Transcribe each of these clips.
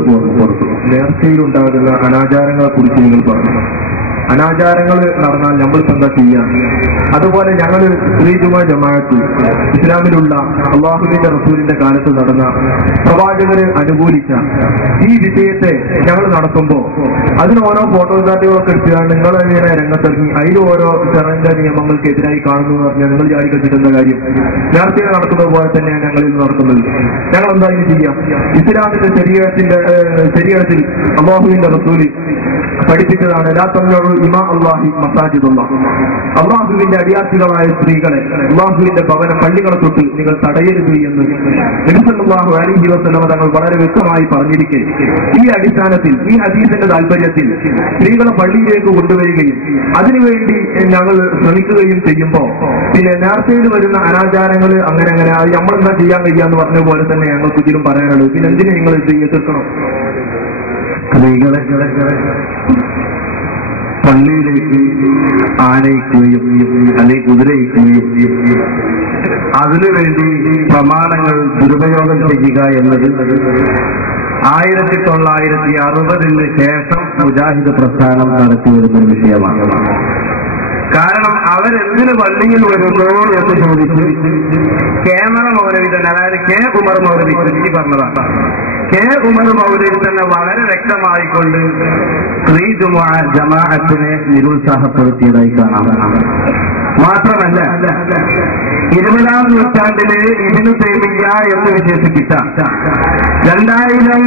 ഒന്ന് പുറത്തു. നേർച്ചയിലുണ്ടാകുന്ന അനാചാരങ്ങളെ കുറിച്ച് നിങ്ങൾ പറഞ്ഞു. അനാചാരങ്ങൾ നടന്നാൽ നമ്മളിപ്പോൾ എന്താ ചെയ്യാം? അതുപോലെ ഞങ്ങൾ സ്ത്രീ ജുമാ ജമാഅത്ത് ഇസ്ലാമിലുള്ള അള്ളാഹുവിന്റെ റസൂലിന്റെ കാലത്ത് നടന്ന പ്രവാചകര് അനുകൂലിച്ച ഈ വിഷയത്തെ ഞങ്ങൾ നടത്തുമ്പോൾ അതിന് ഓരോ ഫോട്ടോഗ്രാഫികളൊക്കെ എടുത്തുകയാണ് നിങ്ങൾ ഇങ്ങനെ രംഗത്തിറങ്ങി അതിൽ ഓരോ ചെറിയ നിയമങ്ങൾക്കെതിരായി കാണുന്നു എന്ന് പറഞ്ഞാൽ നിങ്ങൾ ചാടി കെട്ടിട്ടുള്ള കാര്യം നേർച്ചയെ നടക്കുന്നത് പോലെ തന്നെയാണ് ഞങ്ങളിൽ നടക്കുന്നത്. ഞങ്ങൾ എന്താ ഇനി ചെയ്യാം? ഇസ്ലാമിന്റെ ശരീരത്തിൽ അള്ളാഹുവിന്റെ റസൂല് പഠിപ്പിച്ചതാണ് ലാ തംനഉ ഇമാ അല്ലാഹി മസാജിദുല്ലാഹ്. അള്ളാഹുവിന്റെ അടിയാസികളായ സ്ത്രീകളെ അള്ളാഹുവിന്റെ ഭവന പള്ളികളെ തൊട്ട് നിങ്ങൾ തടയരുത് എന്ന് നബി സല്ലല്ലാഹു അലൈഹി വസല്ലം തങ്ങൾ വളരെ വ്യക്തമായി പറഞ്ഞിരിക്കെ ഈ അടിസ്ഥാനത്തിൽ ഈ ഹദീസിന്റെ താല്പര്യത്തിൽ സ്ത്രീകളെ പള്ളിയിലേക്ക് കൊണ്ടുവരികയും അതിനുവേണ്ടി ഞങ്ങൾ ശ്രമിക്കുകയും ചെയ്യുമ്പോൾ പിന്നെ നേർച്ചയിൽ വരുന്ന അനാചാരങ്ങൾ അങ്ങനെ അത് നമ്മളെന്താ ചെയ്യാൻ കഴിയാന്ന് പറഞ്ഞ പോലെ തന്നെ ഞങ്ങൾക്ക് ഇതിലും പറയാനുള്ളത്. പിന്നെ എന്തിനു നിങ്ങൾ ഇത് എതിർക്കണം? സ്ത്രീകളെ പള്ളിയിലേക്ക് ആനയിക്കുകയും അല്ലെങ്കിൽ കുതിരയിക്കുകയും അതിനുവേണ്ടി പ്രമാണങ്ങൾ ദുരുപയോഗം ചെയ്യുക എന്നത് 1960 ശേഷം മുജാഹിദ് പ്രസ്ഥാനം നടത്തിവരുന്ന വിഷയമാണ്. കാരണം അവരെന്തിന് പള്ളിയിൽ വരുന്നു എന്ന് ചോദിച്ച് കേമറ മൗലവി തന്നെ, അതായത് കെ ഉമർ മൗലവി കുറിച്ച് പറഞ്ഞതാണ്. കെ ഉമർ മൗലവി തന്നെ വളരെ വ്യക്തമായിക്കൊണ്ട് സ്ത്രീ ജുമാ ജമാഅത്തിനെ നിരുത്സാഹപ്പെടുത്തിയതായി കാണാം. മാത്രമല്ല 20ാം നൂറ്റാണ്ടിലെ ഇബ്നു തൈമിയ്യ എന്ന് വിശേഷിപ്പിച്ച 2000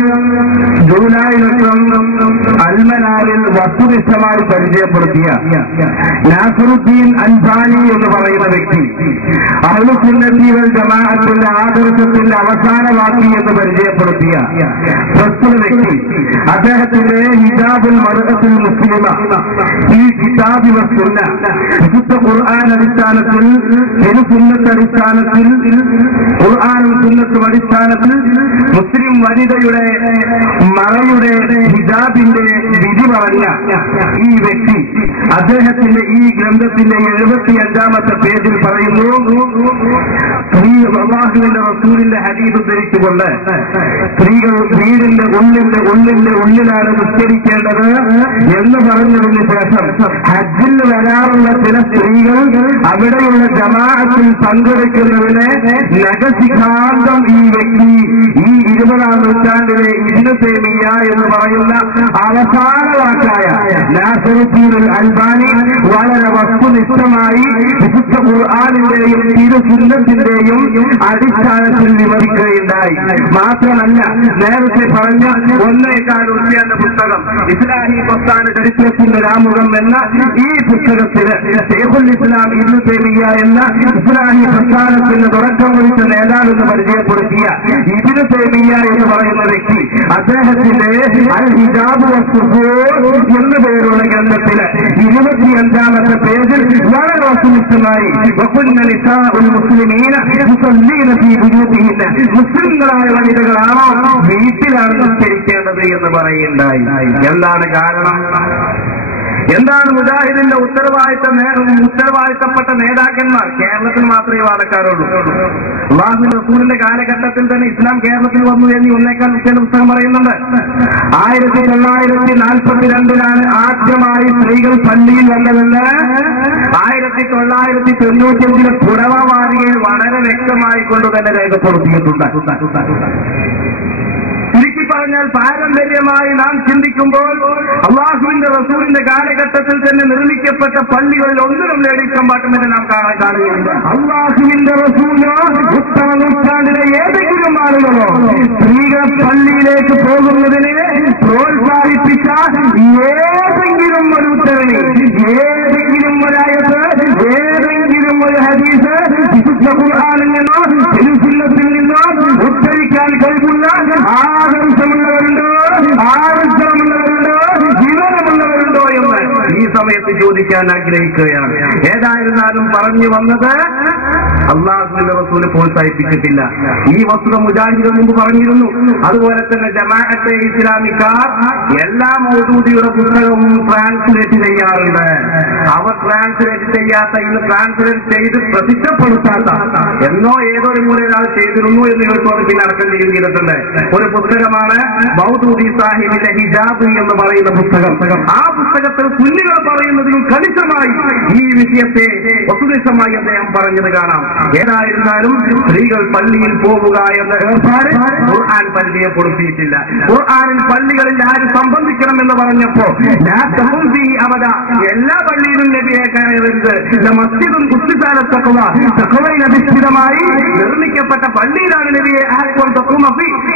ജൂലൈ അൽമനാറിൽ വസ്തുനിഷ്ഠമായി പരിചയപ്പെടുത്തിയ നാസറുദ്ദീൻ അൽബാനി എന്ന് പറയുന്ന വ്യക്തി അഹ്ലുസുന്നത്തി വൽ ജമാഅത്തിന്റെ ആദർശത്തിന്റെ അവസാന വാക്കി എന്ന് പരിചയപ്പെടുത്തിയ പ്രസ്തുത വ്യക്തി അദ്ദേഹത്തിന്റെ ഹിജാബുൽ മർഅത്തുൽ മുസ്ലിമ ഈ കിതാബി വസ്സുന്ന വിശുദ്ധ ഖുർആൻ അടിസ്ഥാനത്തിൽ സുന്നത്ത് അടിസ്ഥാനത്തിൽ ഖുർആനും സുന്നത്തും അടിസ്ഥാനത്തിൽ മുസ്ലിം വനിതയുടെ മറയുടെ ഹിജാബിന്റെ വിധി പറഞ്ഞ ഈ വ്യക്തി അദ്ദേഹത്തിന്റെ ഈ ഗ്രന്ഥത്തിന്റെ 75ാമത്തെ പേജിൽ പറയുന്നു, അല്ലാഹുവിന്റെ റസൂലിന്റെ ഹദീസ് ഉദ്ധരിച്ചുകൊണ്ട് സ്ത്രീകൾ വീടിന്റെ ഉള്ളിലാണ് നിസ്കരിക്കേണ്ടത് എന്ന് പറഞ്ഞതിന് ശേഷം ഹജ്ജിൽ വരാറുള്ള ചില സ്ത്രീകൾ അവിടെയുള്ള ജമാഅത്തിൽ പങ്കെടുക്കുന്നതിന് നഖശിഖാന്തം ഈ വ്യക്തി ഈ 20ാം നൂറ്റാണ്ടിലെ ഇബ്നു തൈമിയ്യ എന്ന് പറയുന്ന അവസാന വാക്കായ നാസറുദ്ദീൻ അൽബാനി വളരെ വസ്തുനിഷ്ഠമായി വിശുദ്ധ ഖുർആനിന്റെയും തിരുസുന്നത്തിന്റെയും അടിസ്ഥാനത്തിൽ വിവരിക്കുകയുണ്ടായി. മാത്രമല്ല നേരത്തെ പറഞ്ഞ 1 എന്ന പുസ്തകം ഇസ്ലാഹി പ്രസ്ഥാന ചരിത്രത്തിന്റെ രാമുഖം എന്ന ഈ പുസ്തകത്തിന് ശൈഖുൽ ഇസ്ലാം ഇബ്നു തൈമിയ്യ എന്ന ഇസ്ലാഹി പ്രസ്ഥാനത്തിന് തുടക്കം കുറിച്ച നേതാവെന്ന് പരിചയപ്പെടുത്തിയ ഇബ്നു തൈമിയ്യ എന്ന് പറയുന്ന വ്യക്തി അദ്ദേഹത്തിന്റെ അൽ ഹിജാബ് വസ്സുഹൂർ എന്ന പേരുള്ള ഗ്രന്ഥത്തില് 25ാമത്തെ പേജിൽ വളരെ വസ്തുനിഷ്ഠമായി മുസ്ലിങ്ങളായ വനിതകളാണോ വീട്ടിലാണ് നിസ്കരിക്കേണ്ടത് എന്ന് പറയുകയുണ്ടായി. എന്താണ് കാരണം? എന്താണ് മുജാഹിദിന്റെ ഉത്തരവാദിത്തപ്പെട്ട നേതാക്കന്മാർ കേരളത്തിൽ മാത്രമേ വാദക്കാരുള്ളൂ. അല്ലാഹുവിന്റെ റസൂലിന്റെ കാലഘട്ടത്തിൽ തന്നെ ഇസ്ലാം കേരളത്തിൽ വന്നു എന്ന് ഒന്നേക്കാൾ മുഖ്യ പുസ്തകം പറയുന്നുണ്ട്. 1942 ആദ്യമായി സ്ത്രീകൾ പള്ളിയിൽ വന്നതെന്ന് 1995 പുറവ വാരികയിൽ വളരെ വ്യക്തമായി കൊണ്ട് തന്നെ രേഖപ്പെടുത്തിയിട്ടുണ്ട്. ചുരുക്കി പറഞ്ഞാൽ പാരമ്പര്യമായി നാം ചിന്തിക്കുമ്പോൾ അല്ലാഹുവിന്റെ റസൂലിന്റെ കാലഘട്ടത്തിൽ തന്നെ നിർമ്മിക്കപ്പെട്ട പള്ളികളിൽ ഒന്നിനും ലേഡീസ് കമ്പാർട്ട്മെന്റ് നാം കാണുകയുണ്ട്. അല്ലാഹുവിന്റെ റസൂലോ ഉത്തമ നൂറ്റാണ്ടിലെ ഏതെങ്കിലും ആളുകളോ സ്ത്രീകൾ പള്ളിയിലേക്ക് പോകുന്നതിനെ പ്രോത്സാഹിപ്പിച്ച ഏതെങ്കിലും ഒരു ഉത്തരവ്, ഏതെങ്കിലും ഒരായത്ത്, ഏതെങ്കിലും ഒരു ഹദീസ് വിശുദ്ധ ഖുർആനിൽ നിന്നോ തിരുസുന്നത്തിൽ നിന്നോ ഉദ്ധരിക്കാൻ കഴിവുള്ള ആദർശമുള്ളവരുണ്ടോ, വിവരമുള്ളവരുണ്ടോ എന്ന് ഈ സമയത്ത് ചോദിക്കാൻ ആഗ്രഹിക്കുകയാണ്. ഏതായിരുന്നാലും പറഞ്ഞു വന്നത് അള്ളാഹുവിന്റെ റസൂല് പ്രോത്സാഹിപ്പിച്ചിട്ടില്ല. ഈ വസ്തുത മുജാഹിദ് മുമ്പ് പറഞ്ഞിരുന്നു. അതുപോലെ തന്നെ ജമാഅത്തെ ഇസ്ലാമിക്കാർ എല്ലാ മൗദൂദിയുടെ പുസ്തകവും ട്രാൻസ്ലേറ്റ് ചെയ്യാറുണ്ട്. അവർ ട്രാൻസ്ലേറ്റ് ചെയ്യാത്ത, ഇന്ന് ട്രാൻസ്ലേറ്റ് ചെയ്ത് പ്രസിദ്ധപ്പെടുത്താത്ത എന്നോ ഏതൊരു മൂലൊരാൾ ചെയ്തിരുന്നു എന്ന് കേട്ടു. അത് പിന്നെ അടക്കം ചെയ്തിട്ടുണ്ട്. ഒരു പുസ്തകമാണ് മൗദൂദി സാഹിബിന്റെ ഹിജാബ് എന്ന് പറയുന്ന പുസ്തകം. ആ പുസ്തകത്തിൽ സുന്നികൾ പറയുന്നതിലും കണിശമായി ഈ വിഷയത്തെ വസ്തുനിഷ്ഠമായി അദ്ദേഹം പറഞ്ഞത് കാണാം. ഏതായിരുന്നാലും സ്ത്രീകൾ പള്ളിയിൽ പോവുക എന്ന ഏർപ്പാട് ഖുർആൻ പരിചയപ്പെടുത്തിയിട്ടില്ല. ഖുർആനിൽ പള്ളികളിൽ ആര് സംബന്ധിക്കണം എന്ന് പറഞ്ഞപ്പോ അവത എല്ലാ പള്ളിയിലും നബിയെ കയറരുത്, മസ്ജിദും തഖ്വയിൽ അധിഷ്ഠിതമായി നിർമ്മിക്കപ്പെട്ട പള്ളിയിലാണ് നബിയെ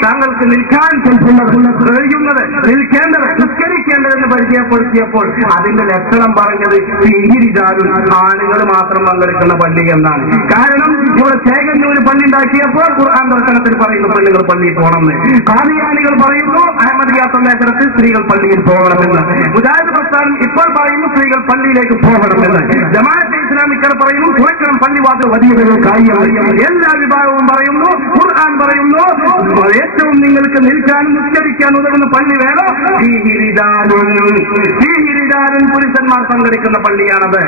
താങ്കൾക്ക് നിൽക്കാൻ കഴിയുന്നത്, നിൽക്കേണ്ടത്, നിസ്കരിക്കേണ്ടതെന്ന് പരിചയപ്പെടുത്തിയപ്പോൾ അതിന്റെ ലക്ഷണം പറഞ്ഞത് ആളുകൾ മാത്രം പങ്കെടുക്കുന്ന പള്ളി എന്നാണ്. കാരണം ഇവിടെ ചേകന്നൂര് പള്ളി ഉണ്ടാക്കിയപ്പോൾ ഖുർആൻ ദർശനത്തിൽ പറയുന്ന പെണ്ണുങ്ങൾ പള്ളിയിൽ പോകണമെന്ന്, ഖാദിയാനികൾ പറയുന്നു അഹമ്മദിയ സന്ദേശത്തിൽ സ്ത്രീകൾ പള്ളിയിൽ പോകണമെന്ന്, മുജാഹിദ് പ്രസ്ഥാനം ഇപ്പോൾ പറയുന്നു സ്ത്രീകൾ പള്ളിയിലേക്ക് പോകണമെന്ന്, ജമാഅത്തെ ഇസ്ലാമിക്കർ പറയുന്നു കുറയ്ക്കണം പള്ളിവാസൽ വലിയ കാര്യമാണ്. എല്ലാ വിഭാഗവും പറയുന്നു, ഖുർആൻ പറയുന്നു ഏറ്റവും നിങ്ങൾക്ക് നിൽക്കാനും നിസ്കരിക്കാൻ ഉതകുന്ന പള്ളി വേണം. പുരുഷന്മാർ പങ്കെടുക്കുന്ന പള്ളിയാണത്.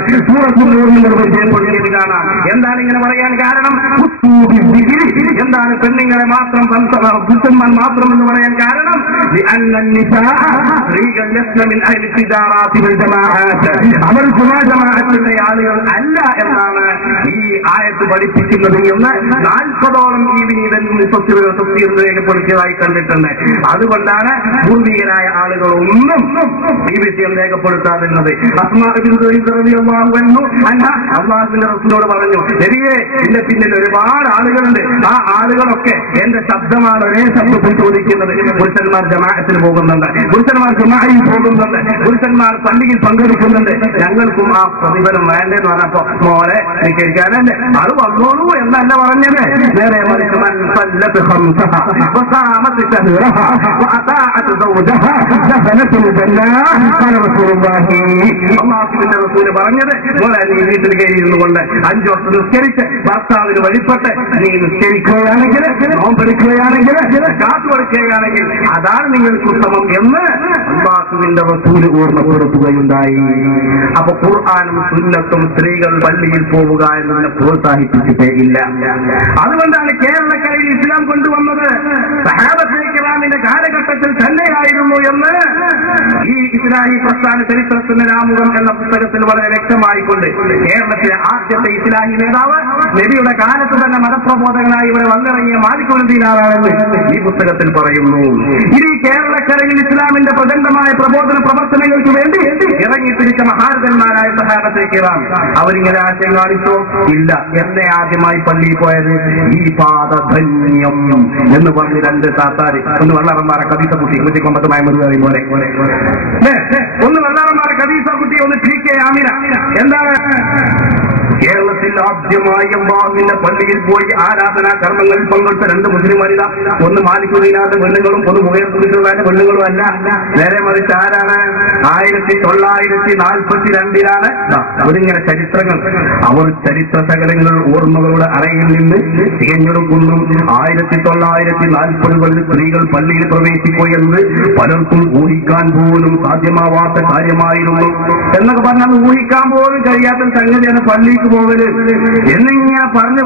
കാണാം. എന്താണ് ഇങ്ങനെ പറയാൻ കാരണം? എന്താണ് പെണ്ണുങ്ങളെ മാത്രം പുരുഷന്മാർ മാത്രം എന്ന് പറയാൻ കാരണം? അവർ ജമാഅത്തിന്റെ ആളുകൾ അല്ല എന്നാണ് ഈ ആയത്ത് പഠിപ്പിക്കുന്നത് എന്ന് 40ഓളം ഈ വിനീതൻ രേഖപ്പെടുത്തിയതായി കണ്ടിട്ടുണ്ട്. അതുകൊണ്ടാണ് പൂർവികരായ ആളുകളൊന്നും ഈ വിഷയം രേഖപ്പെടുത്താതിരുന്നത്. അള്ളാഹുവിന്റെ റസൂലിനോട് പറഞ്ഞു, നബിയേ ഇതിന്റെ പിന്നിൽ ഒരുപാട് ആളുകളുണ്ട്, ആ ആളുകളൊക്കെ എന്റെ ശബ്ദമാണ് ഒരേ ശബ്ദത്തിൽ ചോദിക്കുന്നത്. പുരുഷന്മാർ ജമാഅത്തിന് പോകുന്നുണ്ട്, പുരുഷന്മാർ ജമാഅയിൽ പോകുന്നുണ്ട്, പുരുഷന്മാർ പള്ളിയിൽ പങ്കെടുക്കുന്നുണ്ട്, ഞങ്ങൾക്കും ആ പ്രതിഫലം വേണ്ടെന്ന് പറഞ്ഞപ്പോ മോനെ നിൽക്കാനല്ലേ അത് വന്നോളൂ എന്നല്ല പറഞ്ഞത്. നേരെ അള്ളാഹുവിന്റെ റസൂല് പറഞ്ഞത് മോനെ നീ വീട്ടിൽ കയറിയിരുന്നു കൊണ്ട് 5 വർഷം നിസ്കരിച്ച് ഭർത്താവിന് വഴിപ്പെട്ട് നീ നിസ്കരിക്കുകയാണെങ്കിൽ, നോമ്പെടുക്കുകയാണെങ്കിൽ, കാത്തു കൊടുക്കുകയാണെങ്കിൽ അതാണ് നിങ്ങൾക്ക് ഉത്തമം എന്ന് അള്ളാഹുവിന്റെ റസൂല് ഓർമ്മപ്പെടുത്തുകയുണ്ടായി. അപ്പൊ ഖുർആനും സുന്നത്തും സ്ത്രീകൾ പള്ളിയിൽ പോവുക എന്നതിനെ പ്രോത്സാഹിപ്പിച്ചിട്ടേ ഇല്ല. അതുകൊണ്ടാണ് കേരളക്കരയിൽ ഇസ്ലാം കൊണ്ടുവന്നത് സഹാബത്തെ കിറാമിന്റെ കാലഘട്ടത്തിൽ തന്നെയായിരുന്നു എന്ന് ഈ ഇസ്ലാഹി പ്രസ്ഥാന ചരിത്രത്തിന്റെ രാമുഖം എന്ന പുസ്തകത്തിൽ വളരെ വ്യക്തമായിക്കൊണ്ട് കേരളത്തിലെ ആദ്യത്തെ ഇസ്ലാഹി നേതാവ് നബിയുടെ കാലത്ത് തന്നെ മതപ്രബോധകനായി ഇവിടെ വന്നിറങ്ങിയ മാലിക്കുൽ ദീനാറാണെന്ന് ഈ പുസ്തകത്തിൽ പറയുന്നു. ഇത് കേരളക്കരയിൽ ഇസ്ലാമിന്റെ പ്രചണ്ഡമായ പ്രബോധന പ്രവർത്തനങ്ങൾക്ക് വേണ്ടി ഇറങ്ങിത്തിരിച്ച മഹാരഥന്മാരായ സഹാബത്തെ കിറാം അവരിങ്ങനെ ആശയം കാണിച്ചോ? ഇല്ല. എന്നെ ആദ്യമായി പള്ളിയിൽ പോയത് ഈ പാദധന്യം എന്ന് പറഞ്ഞ് 2 താത്താര്, ഒന്ന് വെള്ളറന്മാരെ കദീസ കുട്ടി 109 മരുന്ന് പോലെ, ഒന്ന് വെള്ളറന്മാരെ കദീസ കുട്ടി, ഒന്ന് PK ആമിന. എന്താണ് കേരളത്തിൽ ആദ്യമായി അല്ലാഹുവിന്റെ പള്ളിയിൽ പോയി ആരാധനാ കർമ്മങ്ങളിൽ പങ്കെടുത്ത 2 മുസ്ലിം വനിത, ഒന്ന് മാലിക്കുദീനാന്റെ പെണ്ണുങ്ങളും ഒന്ന് മുഹയ്യത്തുദ്ദീന്റെ പെണ്ണുങ്ങളും അല്ല, നേരെ മറിച്ച് ആരാണ്? 1942 അവരിങ്ങനെ ചരിത്രങ്ങൾ, അവർ ചരിത്ര ശകലങ്ങൾ ഓർമ്മകളുടെ അറയിൽ നിന്ന് തികഞ്ഞെടുക്കുന്നു. 1940കളിൽ സ്ത്രീകൾ പള്ളിയിൽ പ്രവേശിക്കുകയെന്ന് പലർക്കും ഊഹിക്കാൻ പോലും സാധ്യമാവാത്ത കാര്യമായിരുന്നു എന്നൊക്കെ പറഞ്ഞാൽ ഊഹിക്കാൻ പോലും കഴിയാത്ത സംഗതിയാണ് പള്ളിക്ക് പോകല് എന്നിങ്ങനെ പറഞ്ഞ്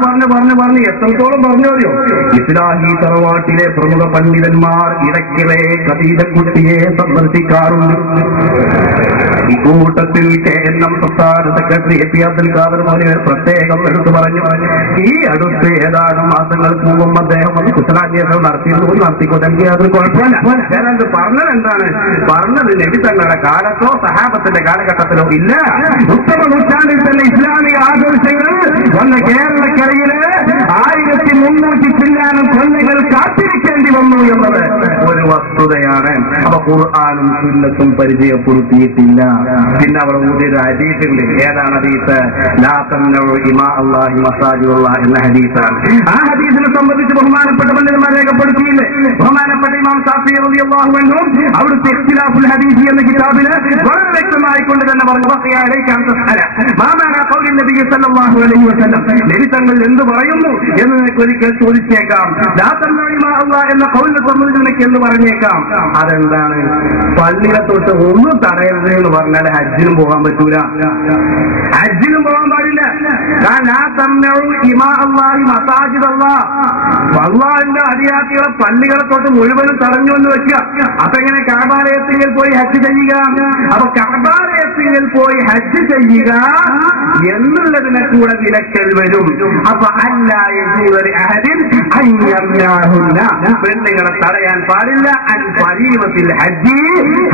എത്രത്തോളം പറഞ്ഞു അറിയോ? ഇസ്ലാഹി തറവാട്ടിലെ പ്രമുഖ പണ്ഡിതന്മാർ ഇടയ്ക്കിടെ ഖദീജക്കുട്ടിയെ സന്ദർശിക്കാറുണ്ട്. ഇക്കൂട്ടത്തിൽ KNM സംസ്ഥാന സെക്രട്ടറി AP അബ്ദുൽ ഖാദർ മൗലവി പ്രത്യേകം എടുത്തു പറഞ്ഞു, ഈ അടുത്ത് ഏതാനും മാസങ്ങൾക്ക് മുമ്പ് അദ്ദേഹം ഒന്ന് കുശലാന്വേഷണം നടത്തിക്കൊണ്ടെങ്കിൽ അത് കുഴപ്പമില്ല. പറഞ്ഞത് എന്താണ്? പറഞ്ഞത് നബി തങ്ങളുടെ കാലത്തോ സഹാബത്തിന്റെ കാലഘട്ടത്തിലോ ഇല്ല, ഉത്തമ നൂറ്റാണ്ടിൽ തന്നെ ഇസ്ലാമിക ആദർശങ്ങൾ വന്ന കേരളക്കരയില് 1300 ചില്ലാനം കൊല്ലങ്ങൾ കാത്തിരിക്കേണ്ടി വന്നു എന്നത് ഒരു വസ്തുത. വസ്തുതയാണ്. അപ്പൊ ഖുർആനും സുന്നത്തും പരിചയപ്പെടുത്തിയിട്ടില്ല. പിന്നെ അവർ ഊതിയൊരു ഹദീസുണ്ട്. ഏതാണ് ഹദീസ്? ലാ തംനഉ ഇമാ അല്ലാഹി മസാജിദല്ലാഹി എന്ന ഹദീസാണ്. ആ ഹദീസിനെ സംബന്ധിച്ച് ബഹുമാനപ്പെട്ട പണ്ഡിതന്മാർ രേഖപ്പെടുത്തിയില്ലേ? ബഹുമാനപ്പെട്ട ഇമാം ശാഫിഈ റളിയല്ലാഹു അൻഹു അവിടുത്തെ ഇഖ്തിലാഫുൽ ഹദീസ് എന്ന കിതാബിൽ വളരെ വ്യക്തമായി കൊണ്ട് തന്നെ പറഞ്ഞു, നബി തങ്ങൾ എന്ത് പറയുന്നു എന്ന് നിനക്ക് ഒരിക്കൽ ചോദിച്ചേക്കാം. ലാ തംനഉ ഇമാ അല്ലാഹി എന്ന ഖൗലിനെ സംബന്ധിച്ച് നിനക്ക് എന്ന് പറഞ്ഞേക്കാം. അതെന്താണ്? പള്ളിയെ തൊട്ട് ഒന്നും തടയരുത് എന്ന് പറഞ്ഞാൽ ഹജ്ജിനും പോകാൻ പറ്റൂല, ഹജ്ജിനും പോകാൻ പാടില്ല. അള്ളാഹിന്റെ അടിയാത്തികളെ പള്ളികളെ തൊട്ട് മുഴുവനും തടഞ്ഞു എന്ന് വെക്കുക. അപ്പൊ എങ്ങനെ കഅബാലയത്തിൽ പോയി ഹജ്ജ് ചെയ്യുക? അപ്പൊ കഅബാലയത്തിൽ പോയി ഹജ്ജ് ചെയ്യുക എന്നുള്ളതിനെ കൂടെ വിലക്കൽ വരും. അപ്പൊ പെണ്ണുങ്ങളെ തടയാൻ പാടില്ല അൻ ഫരീദത്തിൽ ഹജ്ജി,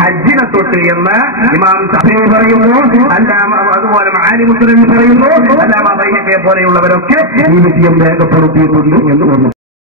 ഹജ്ജിനെ തൊട്ട് എന്ന് ഇമാം ശഫീഈ പറയുന്നു. അതുപോലെ മആനി മുസ്ലിം പറയുന്നു. അല്ലാമ ബൈഹഖി പോലെയുള്ളവരൊക്കെ ഈ വിഷയം രേഖപ്പെടുത്തിയിട്ടുണ്ട് എന്ന് പറഞ്ഞു.